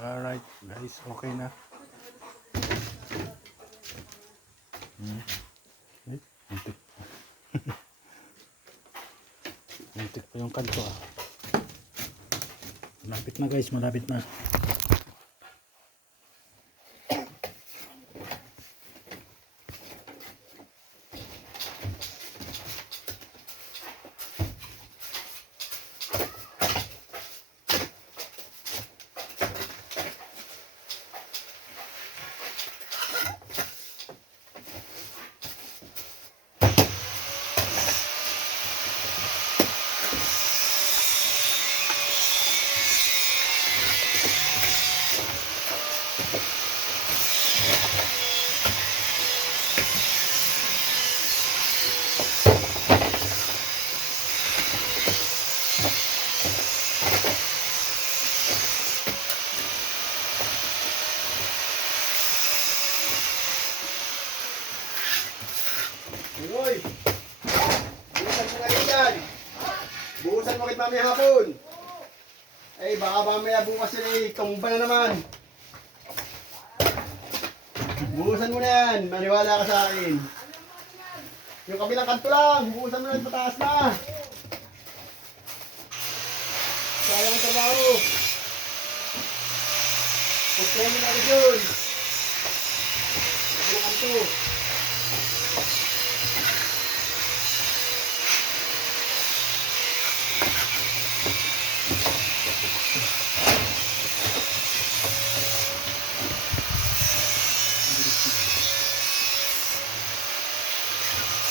Alright guys, okay na. Muntik pa. Muntik pa yung kanto ah. Malapit na guys, malapit na. Hoy! Buhusan mo kayo dyan! Buhusan mo kit mamaya hapon! Ay, baka mamaya bukas yun eh, tumba na naman! Buhusan mo na yan, maniwala ka sa akin! Yung kabilang kanto lang, buhusan mo na, pataas na! Sayang ang trabaho! Pustahin mo na rin yun! Kabilang kanto!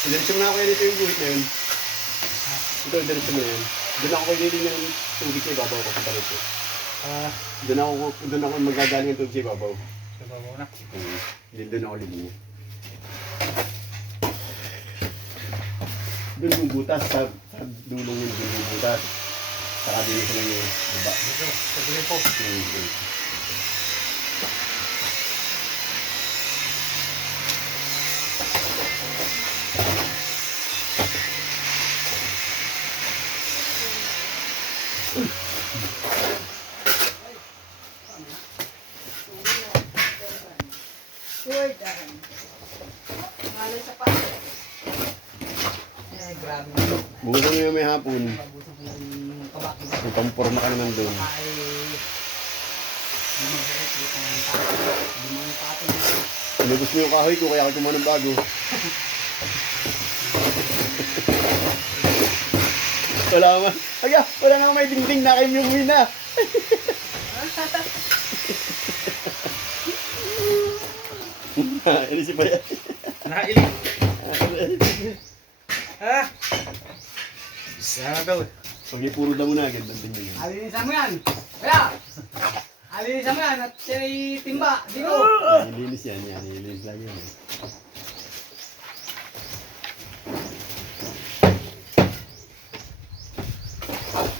Diretso mo na ako kayo dito yung guhit na yun. Ito, diretso mo na yun. Doon ako kayo nilinya ng tubig sa ibabaw papunta rito. Doon ako magagaling ng tubig sa ibabaw. Sa babaw na. Doon ako lilinya. Doon yung butas, sa dulong yun, doon yung butas. Saka din sa mga baba. Dito, sa gilid po. Uy, dahil. Pangalan sa pa. Eh, grabe. Bukasan mo yung may hapon. Pag-usap ko yung kabaki. Kung pampurma ka naman doon. Ay, limang patong. Inubos mo yung kahoy ko, kaya ako kumuha ng bago. Wala naman. Aga, wala naman may dingding na kayo yung na. Inisip pa yan. Nakailing. Ha? Sana daw eh. Pag puro damo na agad, nandun yun. Alinisan mo yan. Kaya, alinisan mo yan at sinay timba. Dito. Nilinis yan, nilinis lang yan.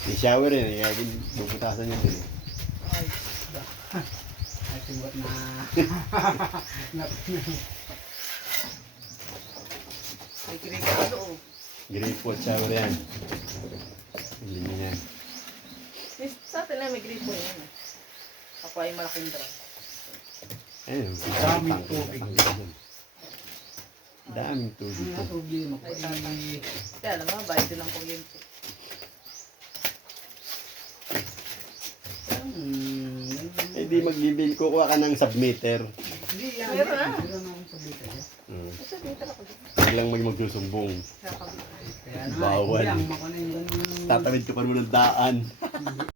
May shower yun, kaya din bubutasan yun din. Ay, ay, timbot na. Ay, kirikado oh. Gripo at shower yan. Hindi niya yan. Sa atin na may gripo yun. Ako ay malaking drum. Ayun, Daming tubig. Daming tubig Ano to. na problema ko? Kaya alam mo, bayad din ang kuryente. Eh di maglibil, kukuha ka ng submeter. Hindi yan. Meron na. Meron na akong sabihin sa'yo. Kasi dito ako dito. Biglang magsusumbong. Kakabit. Kaya na, Bawal. hindi lang, makuha na yung ganun. Tatawid ka pa naman ng daan.